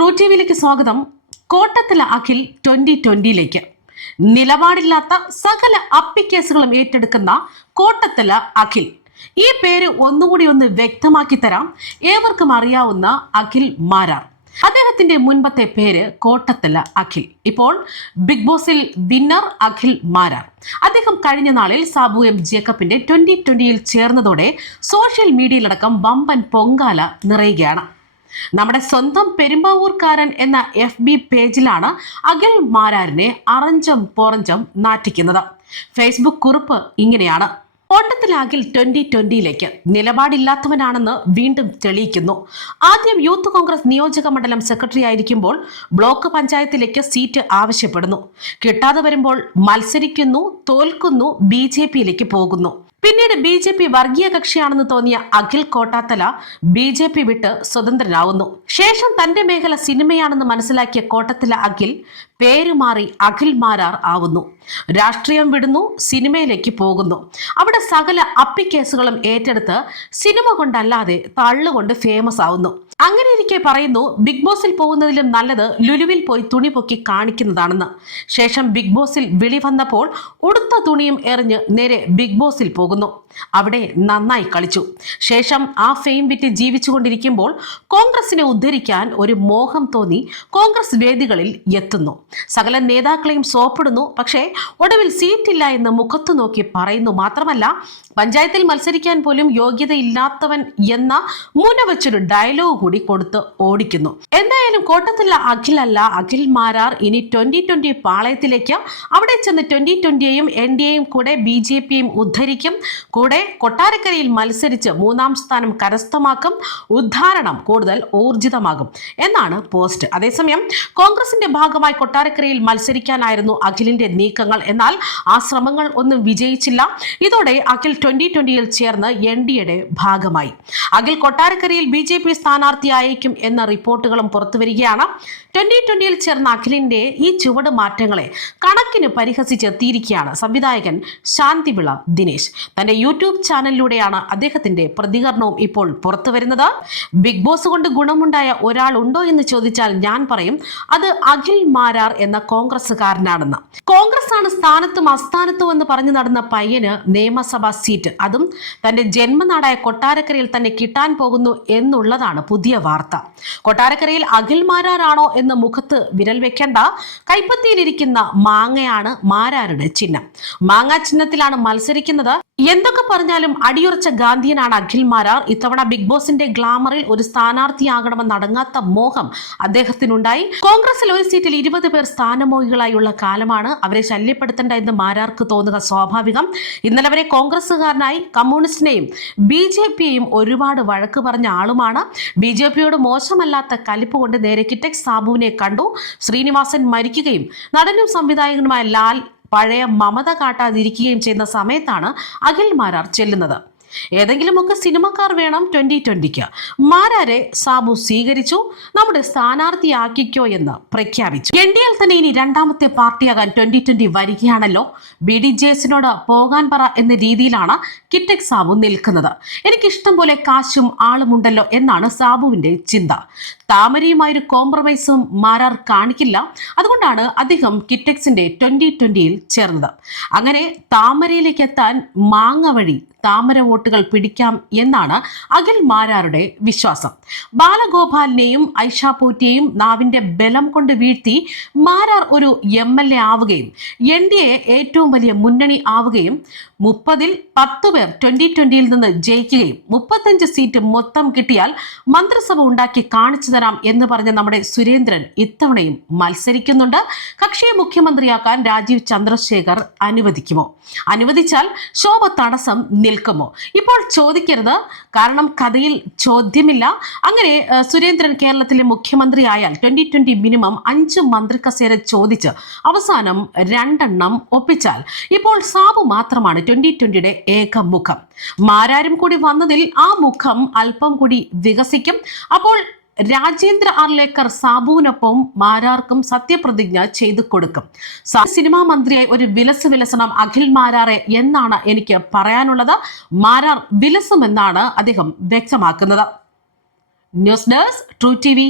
True ടിവിയിലേക്ക് സ്വാഗതം. കോട്ടത്തിലെ അഖിൽ 2020ലേക്ക് നിലപാടില്ലാത്ത സകല അപ്പിക്കേസുകളും ഏറ്റെടുക്കുന്ന കോട്ടത്തിലെ അഖിൽ. ഈ പേര് ഒന്നുകൂടി വ്യക്തമാക്കി തരാം. ഏവർക്കും അറിയാവുന്ന അഖിൽ മാരാർ. അദ്ദേഹത്തിന്റെ മുൻപത്തെ പേര് കോട്ടത്തിലെ അഖിൽ. ഇപ്പോൾ ബിഗ് ബോസിൽ വിന്നർ അഖിൽ മാരാർ. അദ്ദേഹം കഴിഞ്ഞ നാളിൽ സാബു എം ജേക്കബിന്റെ 2020യിൽ ചേർന്നതോടെ സോഷ്യൽ മീഡിയയിലടക്കം വമ്പൻ പൊങ്കാല നിറയുകയാണ്. നമ്മുടെ സ്വന്തം പെരുമ്പാവൂർക്കാരൻ എന്ന FB പേജിലാണ് അഖിൽ മാരാരിനെ അറഞ്ചം പൊറഞ്ചം നാറ്റിക്കുന്നത്. ഫേസ്ബുക്ക് കുറിപ്പ് ഇങ്ങനെയാണ്: കോട്ടത്തിലെ അഖിൽ 2020യിലേക്ക് നിലപാടില്ലാത്തവനാണെന്ന് വീണ്ടും തെളിയിക്കുന്നു. ആദ്യം യൂത്ത് കോൺഗ്രസ് നിയോജക മണ്ഡലം സെക്രട്ടറി ആയിരിക്കുമ്പോൾ ബ്ലോക്ക് പഞ്ചായത്തിലേക്ക് സീറ്റ് ആവശ്യപ്പെടുന്നു. കിട്ടാതെ വരുമ്പോൾ മത്സരിക്കുന്നു, തോൽക്കുന്നു, BJPയിലേക്ക് പോകുന്നു. പിന്നീട് BJP വർഗീയ കക്ഷിയാണെന്ന് തോന്നിയ അഖിൽ കോട്ടാത്തല BJP വിട്ട് സ്വതന്ത്രനാവുന്നു. ശേഷം തന്റെ മേഖല സിനിമയാണെന്ന് മനസ്സിലാക്കിയ കോട്ടത്തിലെ അഖിൽ പേരുമാറി അഖിൽ മാരാർ ആവുന്നു. രാഷ്ട്രീയം വിടുന്നു, സിനിമയിലേക്ക് പോകുന്നു. അവിടെ സകല അപ്പിക്കേസുകളും ഏറ്റെടുത്ത് സിനിമ കൊണ്ടല്ലാതെ തള്ളുകൊണ്ട് ഫേമസ് ആവുന്നു. അങ്ങനെ ഇരിക്കെ പറയുന്നു, ബിഗ് ബോസിൽ പോകുന്നതിലും നല്ലത് ലുലുവിൽ പോയി തുണി പൊക്കി കാണിക്കുന്നതാണെന്ന്. ശേഷം ബിഗ് ബോസിൽ വിളി വന്നപ്പോൾ ഉടുത്ത തുണിയും എറിഞ്ഞ് നേരെ ബിഗ് ബോസിൽ പോകുന്നു. അവിടെ നന്നായി കളിച്ചു. ശേഷം ആ ഫെയിം വിറ്റ് ജീവിച്ചുകൊണ്ടിരിക്കുമ്പോൾ കോൺഗ്രസിനെ ഉദ്ധരിക്കാൻ ഒരു മോഹം തോന്നി കോൺഗ്രസ് വേദികളിൽ എത്തുന്നു. സകല നേതാക്കളെയും സോപ്പിടുന്നു. പക്ഷേ ഒടുവിൽ സീറ്റില്ല എന്ന് മുഖത്തു നോക്കി പറയുന്നു. മാത്രമല്ല പഞ്ചായത്തിൽ മത്സരിക്കാൻ പോലും യോഗ്യതയില്ലാത്തവൻ എന്ന മുനവച്ചൊരു ഡയലോഗ് കൂടി കൊടുത്ത് ഓടിക്കുന്നു. എന്തായാലും കോട്ടത്തിലെ അഖിലല്ല അഖിൽ മാരാർ ഇനി 2020 പാളയത്തിലേക്ക്. അവിടെ ചെന്ന് 2020യെയും NDAയും കൂടെ BJPയും ഉദ്ധരിക്കും. കൂടെ കൊട്ടാരക്കരയിൽ മത്സരിച്ച് 3ാം സ്ഥാനം കരസ്ഥമാക്കും. ഉദ്ധാരണം കൂടുതൽ ഊർജിതമാകും എന്നാണ് പോസ്റ്റ്. അതേസമയം കോൺഗ്രസിന്റെ ഭാഗമായി കൊട്ടാരക്കരയിൽ മത്സരിക്കാനായിരുന്നു അഖിലിന്റെ നീക്കങ്ങൾ. എന്നാൽ ആ ശ്രമങ്ങൾ ഒന്നും വിജയിച്ചില്ല. ഇതോടെ അഖിൽ 2020യിൽ ചേർന്ന് NDAയുടെ ഭാഗമായി. അഖിൽ കൊട്ടാരക്കരയിൽ BJP സ്ഥാനാർത്ഥിയായേക്കും എന്ന റിപ്പോർട്ടുകളും പുറത്തുവരികയാണ്. 2020യിൽ ചേർന്ന അഖിലിന്റെ ഈ ചുവട് മാറ്റങ്ങളെ കണക്കിന് പരിഹസിച്ചെത്തിയിരിക്കുകയാണ് സംവിധായകൻ ശാന്തിവിള ദിനേശ്. തന്റെ യൂട്യൂബ് ചാനലിലൂടെയാണ് അദ്ദേഹത്തിന്റെ പ്രതികരണവും ഇപ്പോൾ പുറത്തു വരുന്നത്. ബിഗ് ബോസ് കൊണ്ട് ഗുണമുണ്ടായ ഒരാൾ ഉണ്ടോ എന്ന് ചോദിച്ചാൽ ഞാൻ പറയും അത് അഖിൽ മാരാർ എന്ന കോൺഗ്രസ്സുകാരനാണെന്ന്. കോൺഗ്രസ് ആണ് സ്ഥാനത്തും അസ്ഥാനത്തും എന്ന് പറഞ്ഞു നടന്ന പയ്യന് നിയമസഭാ സീറ്റ്, അതും തന്റെ ജന്മനാടായ കൊട്ടാരക്കരയിൽ തന്നെ കിട്ടാൻ പോകുന്നു എന്നുള്ളതാണ് പുതിയ വാർത്ത. കൊട്ടാരക്കരയിൽ അഖിൽ മാരാറാണോ എന്ന് മുഖത്ത് വിരൽ വെക്കേണ്ട. കൈപ്പത്തിയിലിരിക്കുന്ന മാങ്ങയാണ് മാരാരുടെ ചിഹ്നം. മാങ്ങാ ചിഹ്നത്തിലാണ് മത്സരിക്കുന്നത്. എന്തൊക്കെ പറഞ്ഞാലും അടിയുറച്ച ഗാന്ധിയനാണ് അഖിൽ മാരാർ. ഇത്തവണ ബിഗ് ബോസിന്റെ ഗ്ലാമറിൽ ഒരു സ്ഥാനാർത്ഥിയാകണമെന്ന് അടങ്ങാത്ത മോഹം അദ്ദേഹത്തിനുണ്ടായി. കോൺഗ്രസിൽ ഒരു സീറ്റിൽ 20 പേർ സ്ഥാനമോഹികളായുള്ള കാലമാണ്. അവരെ ശല്യപ്പെടുത്തേണ്ട എന്ന് മാരാർക്ക് തോന്നുക സ്വാഭാവികം. ഇന്നലെ വരെ കോൺഗ്രസുകാരനായി കമ്മ്യൂണിസ്റ്റിനെയും BJPയെയും ഒരുപാട് വഴക്ക് പറഞ്ഞ ആളുമാണ്. BJPയോട് മോശമല്ലാത്ത കലിപ്പ് കൊണ്ട് നേരെ കിറ്റക്സ് സാബുവിനെ കണ്ടു. ശ്രീനിവാസൻ മരിക്കുകയും നടനും സംവിധായകനുമായ ലാൽ പഴയ മമത കാട്ടാതിരിക്കുകയും ചെയ്യുന്ന സമയത്താണ് അഖിൽ മാരാർ ചെല്ലുന്നത്. ഏതെങ്കിലുമൊക്കെ സിനിമക്കാർ വേണം 2020ക്ക്. മാരാരെ സാബു സ്വീകരിച്ചു. നമ്മുടെ സ്ഥാനാർത്ഥിയാക്കിക്കോ എന്ന് പ്രഖ്യാപിച്ചു. NDAയിൽ തന്നെ ഇനി 2ാമത്തെ പാർട്ടിയാകാൻ 2020 വരികയാണല്ലോ. BDJസിനോട് പോകാൻ പറ എന്ന രീതിയിലാണ് കിറ്റക് സാബു നിൽക്കുന്നത്. എനിക്കിഷ്ടം പോലെ കാശും ആളുമുണ്ടല്ലോ എന്നാണ് സാബുവിന്റെ ചിന്ത. താമരയുമായൊരു കോംപ്രമൈസും മാരാർ കാണിക്കില്ല. അതുകൊണ്ടാണ് അദ്ദേഹം കിറ്റക്സിന്റെ 2020യിൽ ചേർന്നത്. അങ്ങനെ താമരയിലേക്ക് എത്താൻ മാങ്ങ വഴി താമര വോട്ടുകൾ പിടിക്കാം എന്നാണ് അഖിൽ മാരാരുടെ വിശ്വാസം. ബാലഗോപാലിനെയും ഐഷാപൂറ്റിയെയും നാവിന്റെ ബലം കൊണ്ട് വീഴ്ത്തി മാരാർ ഒരു MLA ആവുകയും NDA ഏറ്റവും വലിയ മുന്നണി ആവുകയും 30ൽ 10 പേർ 2020യിൽ നിന്ന് ജയിക്കുകയും 35 സീറ്റ് മൊത്തം കിട്ടിയാൽ മന്ത്രിസഭ ഉണ്ടാക്കി കാണിച്ചു തരാം എന്ന് പറഞ്ഞ നമ്മുടെ സുരേന്ദ്രൻ ഇത്തവണയും മത്സരിക്കുന്നുണ്ട്. കക്ഷിയെ മുഖ്യമന്ത്രിയാക്കാൻ രാജീവ് ചന്ദ്രശേഖർ അനുവദിക്കുമോ? അനുവദിച്ചാൽ ശോഭ തടസ്സം നിൽക്കുമോ? ഇപ്പോൾ ചോദിക്കരുത്, കാരണം കഥയിൽ ചോദ്യമില്ല. അങ്ങനെ സുരേന്ദ്രൻ കേരളത്തിലെ മുഖ്യമന്ത്രി ആയാൽ 2020 മിനിമം 5 മന്ത്രി കസേര ചോദിച്ച് അവസാനം 2 ഒപ്പിച്ചാൽ ഇപ്പോൾ സാബു മാത്രമാണ് 2020യുടെ ഏക മുഖം. മാരാരും കൂടി വന്നതിൽ ആ മുഖം അല്പം കൂടി വികസിക്കും. അപ്പോൾ രാജേന്ദ്ര ആർലേക്കർ സാബുവിനൊപ്പം മാരാർക്കും സത്യപ്രതിജ്ഞ ചെയ്തു കൊടുക്കും. സിനിമാ മന്ത്രിയായി ഒരു വിലസണം അഖിൽ മാരാറെ എന്നാണ് എനിക്ക് പറയാനുള്ളത്. മാരാർ വിലസുമെന്നാണ് അദ്ദേഹം വ്യക്തമാക്കുന്നത്. News desk true TV.